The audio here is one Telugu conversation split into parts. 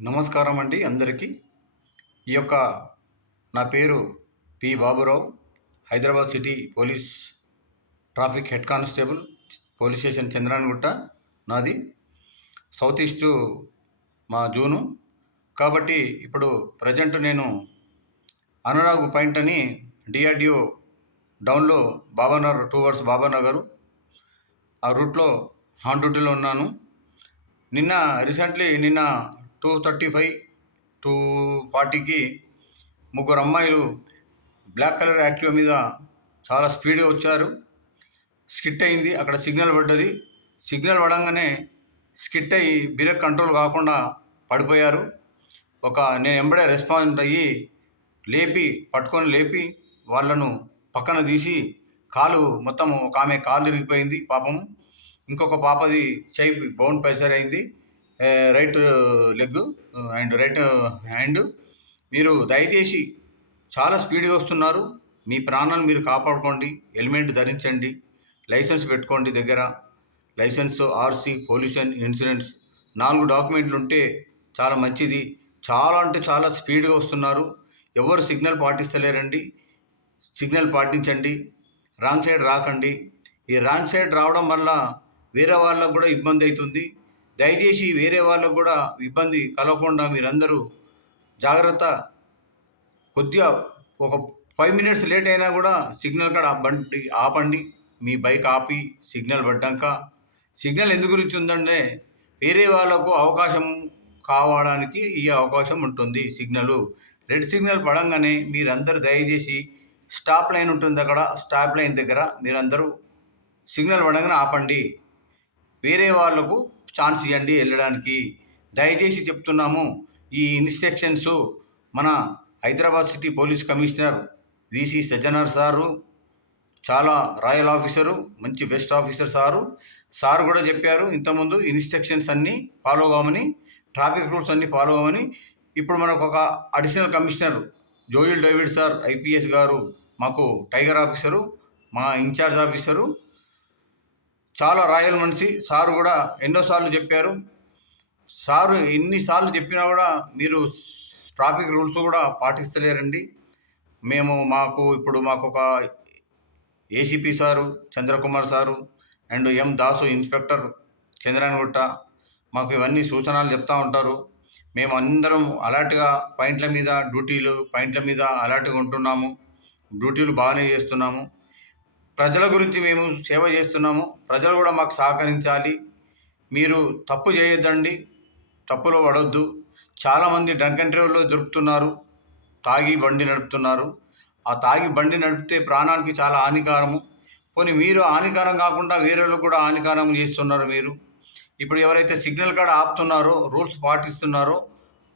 నమస్కారం అండి అందరికీ. ఈ యొక్క నా పేరు P. Baburao. Hyderabad city police traffic head constable, police station Chandrayangutta నాది. సౌత్ ఈస్టు మా జోను. కాబట్టి ఇప్పుడు ప్రజెంట్ నేను అనురాగ్ పాయింట్ అని డిఆర్డిఓ డౌన్లో బాబానగర్ టువర్డ్స్ బాబానగర్ ఆ రూట్లో ఆన్ డ్యూటీలో ఉన్నాను. నిన్న 2:35 2:40కి ముగ్గురు అమ్మాయిలు బ్లాక్ కలర్ యాక్టివా మీద చాలా స్పీడ్గా వచ్చారు. స్కిట్ అయింది, అక్కడ సిగ్నల్ పడ్డది. సిగ్నల్ పడంగానే స్కిట్ అయ్యి బ్రేక్ కంట్రోల్ కాకుండా పడిపోయారు. నేను ఎంబడే రెస్పాండ్ అయ్యి పట్టుకొని లేపి వాళ్ళను పక్కన తీసి మొత్తం ఒక ఆమె కాలు ఇరిగిపోయింది పాపం. ఇంకొక పాపది చేయి బోన్ ప్రెషర్ అయింది, right leg and right hand. మీరు దయచేసి చాలా స్పీడ్గా వస్తున్నారు, మీ ప్రాణాలు మీరు కాపాడుకోండి, హెల్మెట్ ధరించండి, లైసెన్స్ పెట్టుకోండి దగ్గర. లైసెన్స్, ఆర్సీ, పొల్యూషన్ ఇన్సూరెన్స్ 4 డాక్యుమెంట్లు ఉంటే చాలా మంచిది. చాలా అంటే చాలా స్పీడ్గా వస్తున్నారు. ఎవరు సిగ్నల్ పాటిస్తలేరండి. సిగ్నల్ పాటించండి, రాంగ్ సైడ్ రాకండి. ఈ రాంగ్ సైడ్ రావడం వల్ల వేరే వాళ్ళకు కూడా ఇబ్బంది అవుతుంది. దయచేసి వేరే వాళ్ళకు కూడా ఇబ్బంది కలగకుండా మీరందరూ జాగ్రత్త. కొద్దిగా ఒక 5 మినిట్స్ లేట్ అయినా కూడా సిగ్నల్ కాడ బండి ఆపండి. మీ బైక్ ఆపి సిగ్నల్ పడ్డాక, సిగ్నల్ ఎందు గురించి ఉందంటే వేరే వాళ్ళకు అవకాశం కావడానికి ఈ అవకాశం ఉంటుంది. రెడ్ సిగ్నల్ పడంగానే మీరందరూ దయచేసి స్టాప్ లైన్ ఉంటుంది, అక్కడ స్టాప్ లైన్ దగ్గర మీరందరూ సిగ్నల్ పడంగానే ఆపండి. వేరే వాళ్లకు ఛాన్స్ ఇవ్వండి వెళ్ళడానికి. దయచేసి చెప్తున్నాము. ఈ ఇన్స్ట్రక్షన్స్ మన Hyderabad city police commissioner VC Sajjanar sir చాలా రాయల్ ఆఫీసరు, మంచి బెస్ట్ ఆఫీసర్ సారు కూడా చెప్పారు ఇంతకుముందు. ఇన్స్ట్రక్షన్స్ అన్నీ ఫాలో కావమని, ట్రాఫిక్ రూల్స్ అన్నీ ఫాలో కావమని. ఇప్పుడు మనకు ఒక additional commissioner జోయిల్ David sir IPS గారు మాకు టైగర్ ఆఫీసరు, మా ఇన్ఛార్జ్ ఆఫీసరు, చాలా రాయల్ మనిషి. సారు కూడా ఎన్నోసార్లు చెప్పారు. సారు ఎన్నిసార్లు చెప్పినా కూడా మీరు ట్రాఫిక్ రూల్స్ కూడా పాటిస్తలేరండి. మాకు ఒక ACP sir Chandrakumar sir and M Dasu inspector Chandrayangutta మాకు ఇవన్నీ సూచనలు చెప్తూ ఉంటారు. మేము అందరం అలర్ట్గా పాయింట్ల మీద అలర్ట్గా ఉంటున్నాము. డ్యూటీలు బాగానే చేస్తున్నాము. ప్రజల గురించి మేము సేవ చేస్తున్నాము. ప్రజలు కూడా మాకు సహకరించాలి. మీరు తప్పు చేయొద్దండి, తప్పులో పడొద్దు. చాలామంది డ్రంక్ అండ్ డ్రైవ్లో దొరుకుతున్నారు, తాగి బండి నడుపుతున్నారు. ఆ తాగి బండి నడిపితే ప్రాణానికి చాలా హానికరము. పోనీ మీరు హానికరం కాకుండా వేరేళ్ళు కూడా హానికరం చేస్తున్నారు. మీరు ఇప్పుడు ఎవరైతే సిగ్నల్ కాడ ఆపుతున్నారో, రూల్స్ పాటిస్తున్నారో,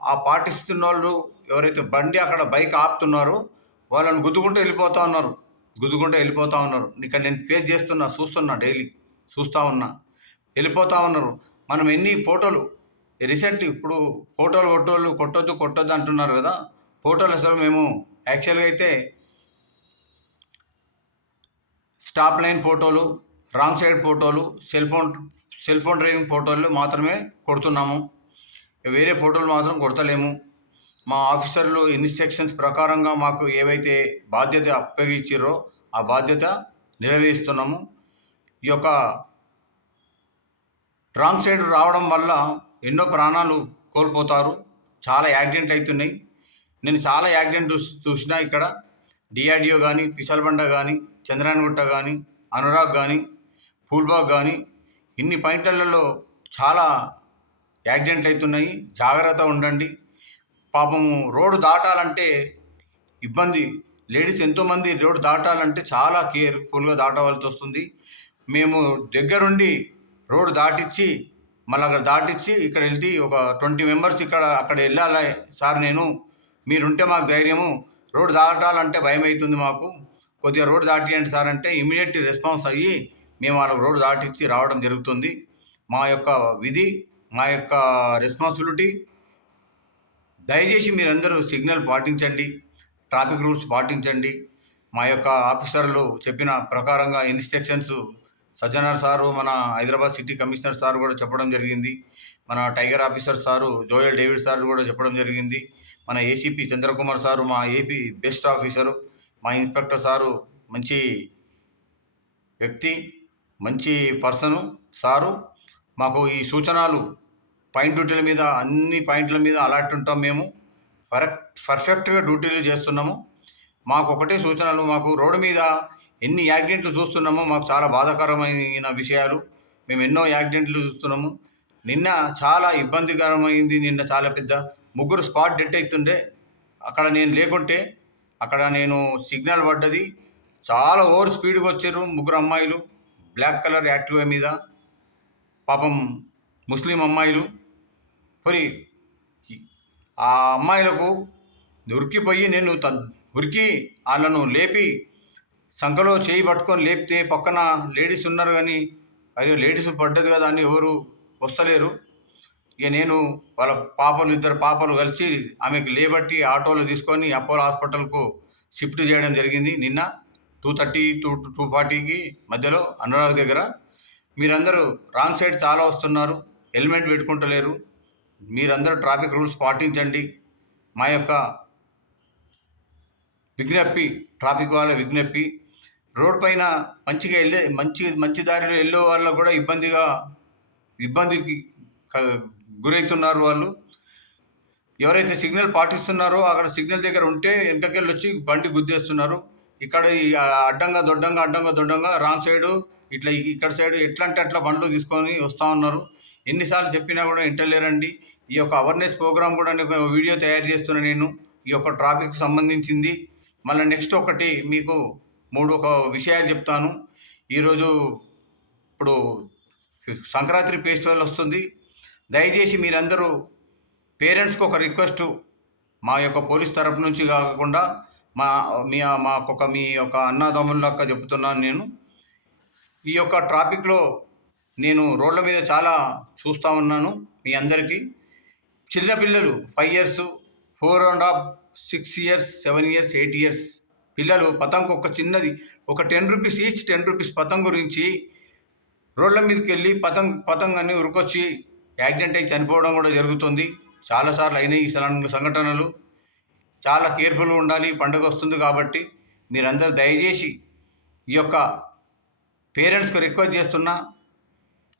ఆ పాటిస్తున్న వాళ్ళు ఎవరైతే బండి అక్కడ బైక్ ఆపుతున్నారో వాళ్ళని గుద్దుకుంటూ వెళ్ళిపోతూ ఉన్నారు. ఇక్కడ నేను ఫేస్ చూస్తున్నా, డైలీ చూస్తూ ఉన్నా, వెళ్ళిపోతూ ఉన్నారు. మనం ఎన్ని ఫోటోలు రీసెంట్ ఇప్పుడు ఫోటోలు కొట్టొద్దు అంటున్నారు కదా. ఫోటోలు అసలు మేము యాక్చువల్గా అయితే స్టాప్ లైన్ ఫోటోలు, రాంగ్ సైడ్ ఫోటోలు, సెల్ ఫోన్ డ్రైవింగ్ ఫోటోలు మాత్రమే కొడుతున్నాము. వేరే ఫోటోలు మాత్రం కొడతలేము. మా ఆఫీసర్లు ఇన్స్ట్రక్షన్స్ ప్రకారంగా మాకు ఏవైతే బాధ్యత అప్పగించారో ఆ బాధ్యత నెరవేరుస్తున్నాము. ఈ యొక్క రాంగ్ సైడ్ రావడం వల్ల ఎన్నో ప్రాణాలు కోల్పోతారు. చాలా యాక్సిడెంట్లు అవుతున్నాయి. నేను చాలా యాక్సిడెంట్ చూసినా ఇక్కడ డిఆర్డిఓ కానీ, పిసల్బండ కానీ, చంద్రాయణగుట్ట కానీ, అనురాగ్ కానీ, పూల్బాగ్ కానీ ఇన్ని పాయింట్లలో చాలా యాక్సిడెంట్లు అవుతున్నాయి. జాగ్రత్త ఉండండి. పాపము రోడ్డు దాటాలంటే ఇబ్బంది. లేడీస్ ఎంతోమంది రోడ్డు దాటాలంటే చాలా కేర్ఫుల్గా దాటవలసి వస్తుంది. మేము దగ్గరుండి రోడ్డు దాటించి మళ్ళీ అక్కడ దాటించి ఇక్కడ వెళ్తే ఒక 20 మెంబర్స్ అక్కడ వెళ్ళాలి సార్. మీరుంటే మాకు ధైర్యము. రోడ్డు దాటాలంటే భయం అవుతుంది మాకు, కొద్దిగా రోడ్డు దాటియండి సార్ అంటే ఇమీడియట్ రెస్పాన్స్ అయ్యి మేము వాళ్ళకు రోడ్డు దాటించి రావడం జరుగుతుంది. మా యొక్క విధి, మా యొక్క రెస్పాన్సిబిలిటీ. దయచేసి మీరందరూ సిగ్నల్ పాటించండి, ట్రాఫిక్ రూల్స్ పాటించండి. మా యొక్క ఆఫీసర్లు చెప్పిన ప్రకారంగా ఇన్స్ట్రక్షన్స్ సజ్జనార్ సారు, మన హైదరాబాద్ సిటీ కమిషనర్ సార్ కూడా చెప్పడం జరిగింది. మన tiger officer sir Joel David sir కూడా చెప్పడం జరిగింది. మన ఏసీపీ చంద్రకుమార్ సారు మా ఏపీ బెస్ట్ ఆఫీసరు, మా ఇన్స్పెక్టర్ సారు మంచి వ్యక్తి, మంచి పర్సను సారు. మాకు ఈ సూచనలు పాయింట్ డ్యూటీల మీద అన్ని పాయింట్ల మీద అలర్ట్ ఉంటాం. మేము పర్ఫెక్ట్గా డ్యూటీలు చేస్తున్నాము. మాకు ఒకటే సూచనలు, మాకు రోడ్డు మీద ఎన్ని యాక్సిడెంట్లు చూస్తున్నామో మాకు చాలా బాధాకరమైన విషయాలు. మేము ఎన్నో యాక్సిడెంట్లు చూస్తున్నాము. నిన్న చాలా ఇబ్బందికరమైంది. నిన్న చాలా పెద్ద 3 స్పాట్ డెడ్ అవుతుండే. అక్కడ నేను లేకుంటే అక్కడ నేను సిగ్నల్ పడ్డది, చాలా ఓవర్ స్పీడ్గా వచ్చారు 3 అమ్మాయిలు బ్లాక్ కలర్ యాక్టివా మీద. పాపం ముస్లిం అమ్మాయిలు. మరి ఆ అమ్మాయిలకు ఉరికిపోయి నేను ఉరికి వాళ్ళను లేపి సంఖలో చేయి పట్టుకొని లేపితే పక్కన లేడీస్ ఉన్నారు, కానీ అరే లేడీస్ పడ్డది కదా అని ఎవరు వస్తలేరు. ఇక నేను వాళ్ళ పాపలు 2 పాపలు కలిసి ఆమెకు లేబట్టి ఆటోలో తీసుకొని అపోలో హాస్పిటల్కు షిఫ్ట్ చేయడం జరిగింది. నిన్న 2:30 to 2:40కి మధ్యలో అనురాగ్ దగ్గర. మీరందరూ రాంగ్ సైడ్ చాలా వస్తున్నారు, హెల్మెట్ పెట్టుకుంటలేరు. మీరందరూ ట్రాఫిక్ రూల్స్ పాటించండి. మా యొక్క విజ్ఞప్తి, ట్రాఫిక్ వాళ్ళ విజ్ఞప్తి. రోడ్ పైన మంచిగా వెళ్ళే మంచి దారిలో వెళ్ళే వాళ్ళకు కూడా ఇబ్బందికి గురవుతున్నారు వాళ్ళు. ఎవరైతే సిగ్నల్ పాటిస్తున్నారో అక్కడ సిగ్నల్ దగ్గర ఉంటే వెనకకెళ్ళి వచ్చి బండి గుద్దేస్తున్నారు. ఇక్కడ అడ్డంగా దొడ్డంగా రాంగ్ సైడు ఇట్లా ఇక్కడ సైడు ఎట్లా అంటే అట్లా బండ్లు తీసుకొని వస్తూ ఉన్నారు. ఎన్నిసార్లు చెప్పినా కూడా వింటలేరండి. ఈ యొక్క అవేర్నెస్ ప్రోగ్రామ్ కూడా వీడియో తయారు చేస్తున్నా నేను, ఈ యొక్క ట్రాఫిక్ సంబంధించింది. మళ్ళీ నెక్స్ట్ ఒకటి మీకు 3 విషయాలు చెప్తాను. ఈరోజు ఇప్పుడు సంక్రాంతి ఫెస్టివల్ వస్తుంది. దయచేసి మీరందరూ పేరెంట్స్కి ఒక రిక్వెస్ట్, మా యొక్క పోలీస్ తరపు నుంచి కాకుండా మీ యొక్క అన్నదమ్ములక్క చెప్తున్నాను నేను. ఈ యొక్క ట్రాఫిక్లో నేను రోడ్ల మీద చాలా చూస్తూ ఉన్నాను. మీ అందరికీ చిన్నపిల్లలు 5 years, 4.5, 6 years, 7 years, 8 years పిల్లలు పతంగ్ ఒక చిన్నది ఒక 10 rupees ఈచ్ 10 rupees పతంగ్ గురించి రోడ్ల మీదకి వెళ్ళి పతంగ్ అని ఉరికొచ్చి యాక్సిడెంట్ అయి చనిపోవడం కూడా జరుగుతుంది. చాలాసార్లు అయినాయి ఈ సంఘటనలు. చాలా కేర్ఫుల్గా ఉండాలి. పండుగ వస్తుంది కాబట్టి మీరందరూ దయచేసి ఈ యొక్క పేరెంట్స్కి రిక్వెస్ట్ చేస్తున్నా,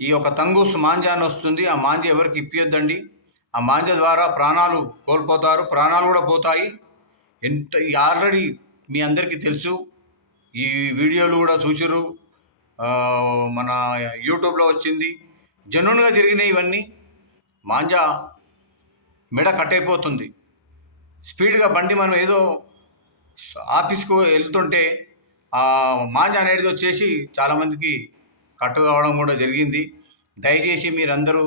ఈ యొక్క తంగూస్ మాంజా అని వస్తుంది, ఆ మాంజా ఎవరికి ఇప్పియొద్దండి. ఆ మాంజా ద్వారా ప్రాణాలు కోల్పోతారు, ప్రాణాలు కూడా పోతాయి. ఆల్రెడీ మీ అందరికీ తెలుసు, ఈ వీడియోలు కూడా చూసిర్రు, మన యూట్యూబ్లో వచ్చింది, జెన్యూన్గా జరిగినాయి ఇవన్నీ. మాంజా మెడ కట్ అయిపోతుంది. స్పీడ్గా బండి మనం ఏదో ఆఫీస్కు వెళ్తుంటే ఆ మాంజా అనేది వచ్చేసి చాలామందికి కట్టు కావడం కూడా జరిగింది. దయచేసి మీరందరూ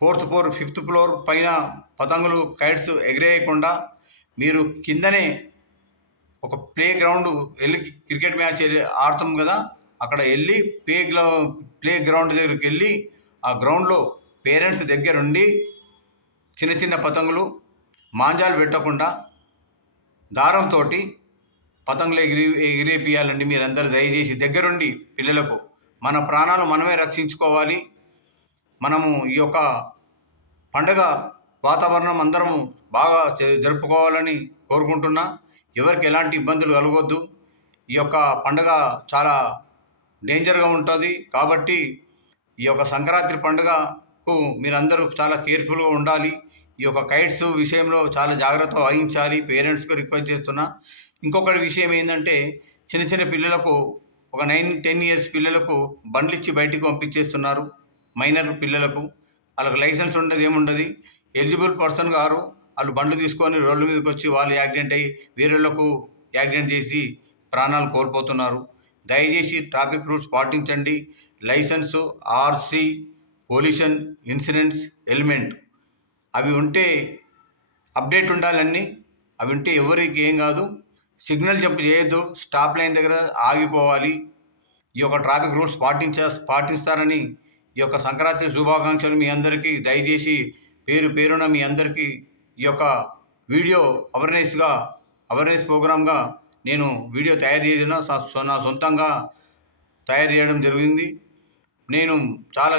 4th floor 5th floor పైన పతంగులు కైట్స్ ఎగిరేయకుండా మీరు కిందనే ఒక ప్లే గ్రౌండ్ వెళ్ళి క్రికెట్ మ్యాచ్ ఆడతాం కదా, అక్కడ వెళ్ళి ప్లే గ్రౌండ్ దగ్గరికి వెళ్ళి ఆ గ్రౌండ్లో పేరెంట్స్ దగ్గరుండి చిన్న పతంగులు మాంజాలు పెట్టకుండా దారంతో పతంగులు ఎగిరేపియాలండి. మీరందరూ దయచేసి దగ్గరుండి పిల్లలకు మన ప్రాణాలు మనమే రక్షించుకోవాలి. మనము ఈ యొక్క పండగ వాతావరణం అందరము బాగా జరుపుకోవాలని కోరుకుంటున్నా. ఎవరికి ఎలాంటి ఇబ్బందులు కలగొద్దు. ఈ యొక్క పండుగ చాలా డేంజర్గా ఉంటుంది కాబట్టి ఈ యొక్క సంక్రాంతి పండుగకు మీరందరూ చాలా కేర్ఫుల్గా ఉండాలి. ఈ యొక్క కైట్స్ విషయంలో చాలా జాగ్రత్త వహించాలి. పేరెంట్స్కి రిక్వెస్ట్ చేస్తున్నా. ఇంకొకటి విషయం ఏంటంటే, చిన్న పిల్లలకు ఒక 9-10 years పిల్లలకు బండ్లు ఇచ్చి బయటికి పంపించేస్తున్నారు. మైనర్ పిల్లలకు వాళ్ళకి లైసెన్స్ ఉండదు, ఏముండదు, ఎలిజిబుల్ పర్సన్ గారు. వాళ్ళు బండ్లు తీసుకొని రోడ్ల మీదకి వచ్చి వాళ్ళు యాక్సిడెంట్ అయ్యి వేరేళ్లకు యాక్సిడెంట్ చేసి ప్రాణాలు కోల్పోతున్నారు. దయచేసి ట్రాఫిక్ రూల్స్ పాటించండి. Licence, RC, pollution insurance, helmet అవి ఉంటే అప్డేట్ ఉండాలన్నీ. అవి ఉంటే ఎవరికి ఏం కాదు. సిగ్నల్ జంప్ చేయొద్దు, స్టాప్ లైన్ దగ్గర ఆగిపోవాలి. ఈ యొక్క ట్రాఫిక్ రూల్స్ పాటిస్తారని ఈ యొక్క సంక్రాంతి శుభాకాంక్షలు మీ అందరికీ. దయచేసి పేరున మీ అందరికీ ఈ యొక్క వీడియో అవేర్నెస్ ప్రోగ్రామ్గా నేను వీడియో తయారు చేసిన నా సొంతంగా తయారు చేయడం జరిగింది. నేను చాలా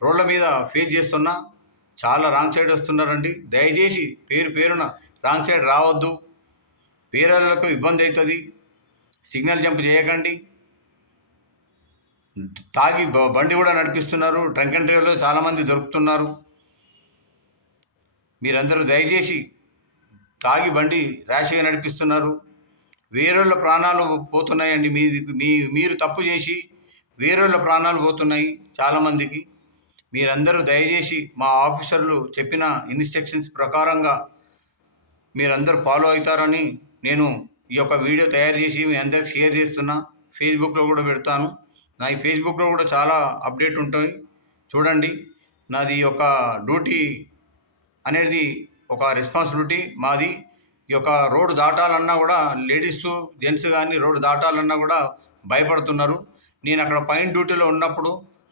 రోడ్ల మీద ఫేస్ చేస్తున్నా, చాలా రాంగ్ సైడ్ వస్తున్నారండి. దయచేసి పేరున రాంగ్ సైడ్ రావద్దు, వేరేళ్ళకు ఇబ్బంది అవుతుంది. సిగ్నల్ జంప్ చేయకండి. తాగి బండి కూడా నడిపిస్తున్నారు. డ్రంక్ అండ్ డ్రైవ్లో చాలామంది దొరుకుతున్నారు. మీరందరూ దయచేసి తాగి బండి ర్యాష్గా నడిపిస్తున్నారు. వేరేళ్ళ ప్రాణాలు పోతున్నాయండి. మీరు తప్పు చేసి వేరేళ్ళ ప్రాణాలు పోతున్నాయి చాలామందికి. మీరందరూ దయచేసి మా ఆఫీసర్లు చెప్పిన ఇన్స్ట్రక్షన్స్ ప్రకారంగా మీరందరూ ఫాలో అవుతారని నేను ఈ యొక్క వీడియో తయారు చేసి మీ అందరికి షేర్ చేస్తున్నా. ఫేస్బుక్లో కూడా పెడతాను. నా ఈ ఫేస్బుక్లో కూడా చాలా అప్డేట్ ఉంటాయి, చూడండి. నాది యొక్క డ్యూటీ అనేది ఒక రెస్పాన్సిబిలిటీ మాది. ఈ యొక్క రోడ్డు దాటాలన్నా కూడా లేడీస్ జెంట్స్ కానీ రోడ్డు దాటాలన్నా కూడా భయపడుతున్నారు. నేను అక్కడ పైన డ్యూటీలో ఉన్నప్పుడు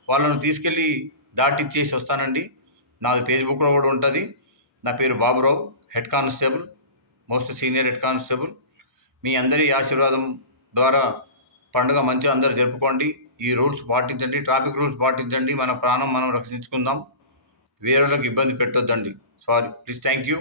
వాళ్ళను తీసుకెళ్ళి దాటిచ్చేసి వస్తానండి. నాది ఫేస్బుక్లో కూడా ఉంటుంది. నా పేరు Baburao, head constable, most senior head constable. మీ అందరి ఆశీర్వాదం ద్వారా పండుగ మంచిగా అందరూ జరుపుకోండి. ఈ రూల్స్ పాటించండి, ట్రాఫిక్ రూల్స్ పాటించండి. మన ప్రాణం మనం రక్షించుకుందాం. వేరే వాళ్ళకి ఇబ్బంది పెట్టొద్దండి. Sorry, please, thank you.